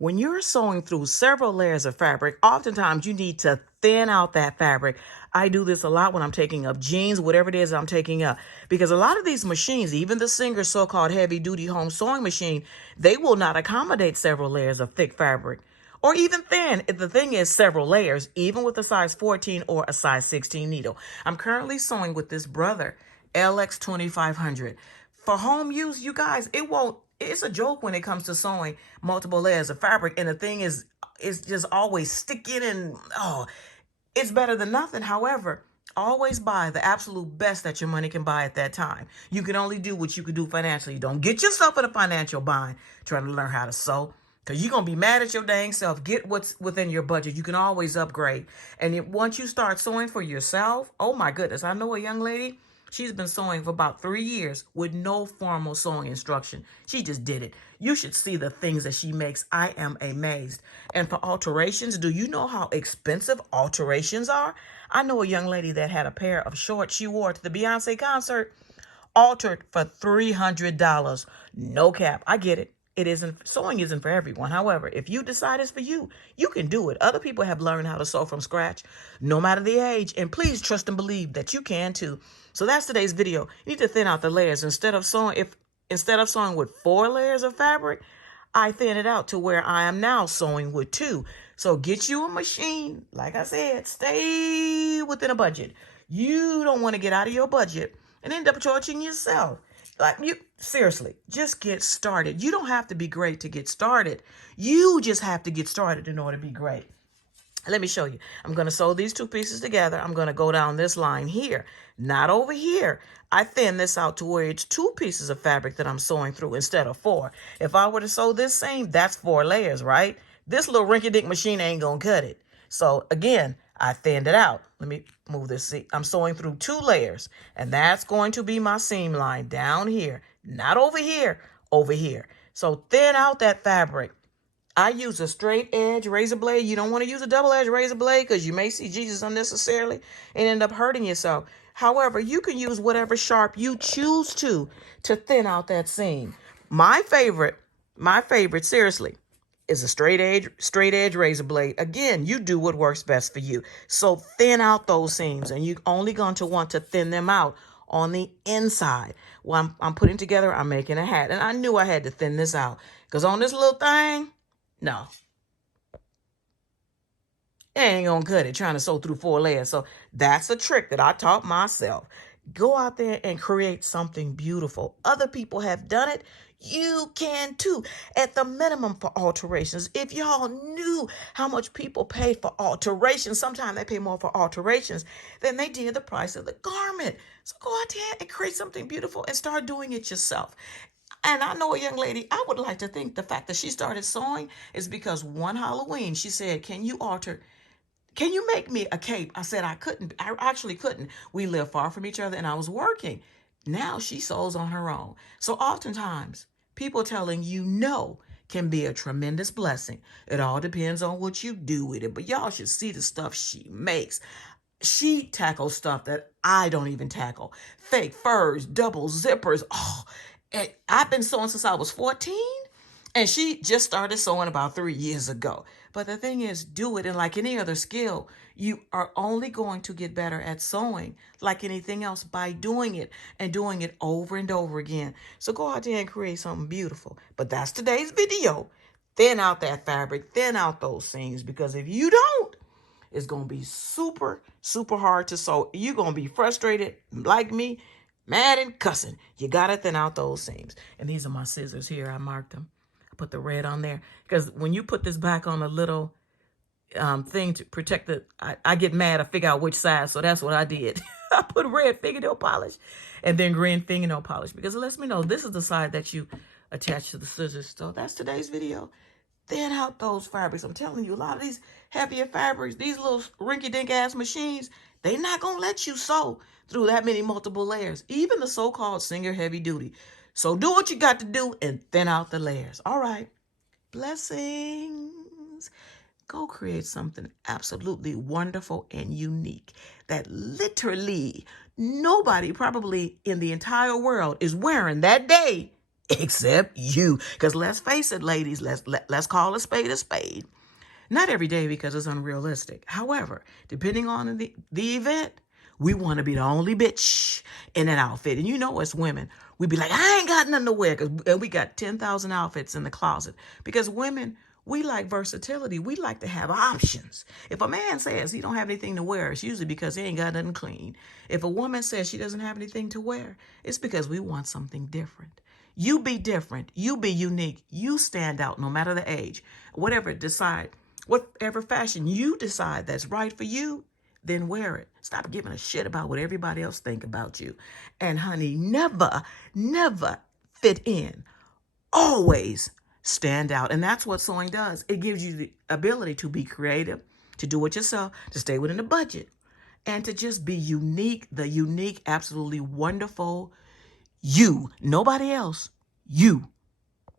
When you're sewing through several layers of fabric, oftentimes you need to thin out that fabric. I do this a lot when I'm taking up jeans, whatever it is I'm taking up. Because a lot of these machines, even the Singer so-called heavy-duty home sewing machine, they will not accommodate several layers of thick fabric. Or even thin. The thing is several layers, even with a size 14 or a size 16 needle. I'm currently sewing with this Brother LX 2500. For home use, you guys, it's a joke when it comes to sewing multiple layers of fabric. And the thing is, it's just always sticking and, it's better than nothing. However, always buy the absolute best that your money can buy at that time. You can only do what you can do financially. Don't get yourself in a financial bind trying to learn how to sew, because you're going to be mad at your dang self. Get what's within your budget. You can always upgrade. And once you start sewing for yourself, oh my goodness, I know a young lady. She's been sewing for about 3 years with no formal sewing instruction. She just did it. You should see the things that she makes. I am amazed. And for alterations, do you know how expensive alterations are? I know a young lady that had a pair of shorts she wore to the Beyonce concert, altered for $300. No cap. I get it. It isn't, sewing isn't for everyone. However, if you decide it's for you, you can do it. Other people have learned how to sew from scratch, no matter the age. And please trust and believe that you can too. So that's today's video. You need to thin out the layers. Instead of sewing with 4 layers of fabric, I thin it out to where I am now sewing with 2. So get you a machine. Like I said, stay within a budget. You don't want to get out of your budget and end up charging yourself. Like, you seriously, just get started. You don't have to be great to get started. You just have to get started in order to be great. Let me show you. I'm going to sew these 2 pieces together. I'm going to go down this line here, not over here. I thin this out to where it's 2 pieces of fabric that I'm sewing through instead of 4. If I were to sew this seam, that's 4 layers, right? This little rinky-dink machine ain't going to cut it. So again, I thinned it out. Let me move this. See, I'm sewing through 2 layers, and that's going to be my seam line down here, not over here, over here. So thin out that fabric. I use a straight edge razor blade. You don't want to use a double edge razor blade because you may see Jesus unnecessarily and end up hurting yourself. However, you can use whatever sharp you choose to thin out that seam. My favorite, seriously, is a straight edge razor blade. Again, you do what works best for you. So thin out those seams, and you're only going to want to thin them out on the inside. While I'm putting together, I'm making a hat. And I knew I had to thin this out because on this little thing, no, it ain't gonna cut it trying to sew through 4 layers. So that's a trick that I taught myself. Go out there and create something beautiful. Other people have done it. You can too. At the minimum for alterations. If y'all knew how much people pay for alterations, sometimes they pay more for alterations than they did the price of the garment. So go out there and create something beautiful and start doing it yourself. And I know a young lady, I would like to think the fact that she started sewing is because one Halloween she said, can you make me a cape? I said I couldn't. I actually couldn't. We live far from each other and I was working. Now she sews on her own. So oftentimes, people telling you no can be a tremendous blessing. It all depends on what you do with it. But y'all should see the stuff she makes. She tackles stuff that I don't even tackle. Fake furs, double zippers. Oh, and I've been sewing since I was 14. And she just started sewing about 3 years ago. But the thing is, do it. And like any other skill, you are only going to get better at sewing, like anything else, by doing it and doing it over and over again. So go out there and create something beautiful. But that's today's video. Thin out that fabric, thin out those seams, because if you don't, it's going to be super, super hard to sew. You're going to be frustrated like me, mad and cussing. You got to thin out those seams. And these are my scissors here. I marked them. I put the red on there because when you put this back on a little thing to protect the, I get mad. I figure out which side. So that's what I did. I put red fingernail polish and then green fingernail polish because it lets me know this is the side that you attach to the scissors. So that's today's video. Thin out those fabrics. I'm telling you, a lot of these heavier fabrics, these little rinky-dink ass machines, they're not going to let you sew through that many multiple layers, even the so-called Singer heavy duty. So do what you got to do and thin out the layers. All right. Blessings. Go create something absolutely wonderful and unique that literally nobody probably in the entire world is wearing that day except you. Because let's face it, ladies, let's call a spade a spade. Not every day because it's unrealistic. However, depending on the event, we want to be the only bitch in an outfit. And you know, as women, we be like, I ain't got nothing to wear, and we got 10,000 outfits in the closet. Because women, we like versatility. We like to have options. If a man says he don't have anything to wear, it's usually because he ain't got nothing clean. If a woman says she doesn't have anything to wear, it's because we want something different. You be different. You be unique. You stand out no matter the age. Whatever fashion you decide that's right for you, then wear it. Stop giving a shit about what everybody else think about you. And honey, never, never fit in. Always stand out. And that's what sewing does. It gives you the ability to be creative, to do it yourself, to stay within the budget, and to just be unique, the unique, absolutely wonderful you. Nobody else. You.